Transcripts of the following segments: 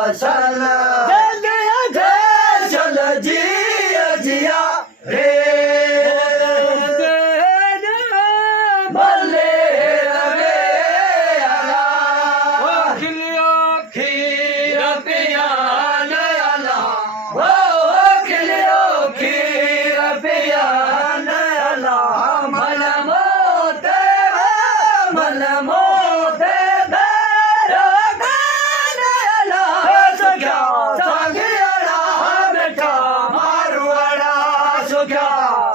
पसंद चल जिया रे भले रवे आला खीर पिया नयाला हो खिलियो खीर पिया नयाला मन मोते बेरो नयाला सुख्या सांगियाला बेटा मारवाड़ा सुख्या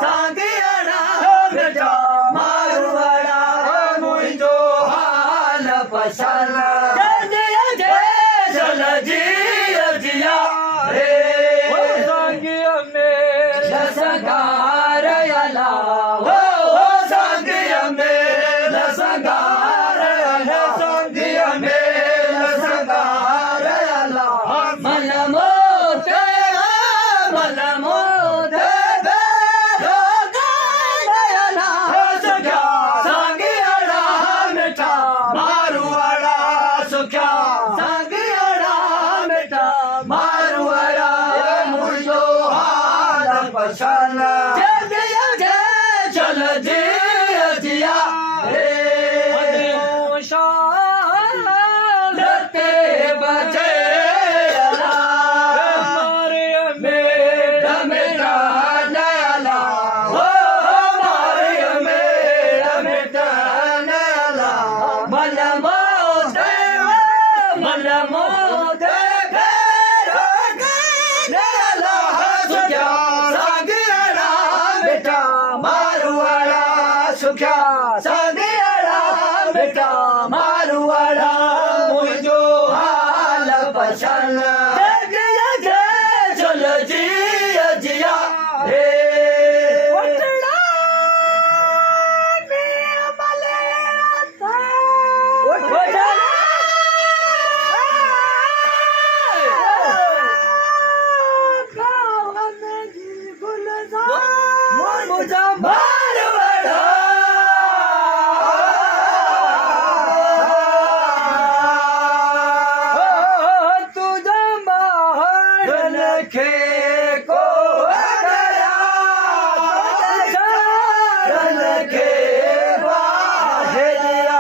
सांगियाला बेटा मारवाड़ा मुझो हाल पसंद चल जिया रे लसंगार याला हो सांगिया में लसंगार याला सांगिया में लसंगार याला मन मोते बेरो नयाला सुख्या सांगियाला बेटा मारवाड़ा सुख्या सांगियाला बेटा मारवाड़ा मुझो हाल पसंद चल जिया रे लते बचे मेरा नयाला हो मेरा नयाला मन मोते बेरो नयाला सुख्या सांगियाला बेटा मारवाड़ा सुख्या सांगियाला बेटा मारवाड़ा मुझो हाल पसंद चल जिया रे मारवाड़ा तुझा महल के को गया रन के बाहरिया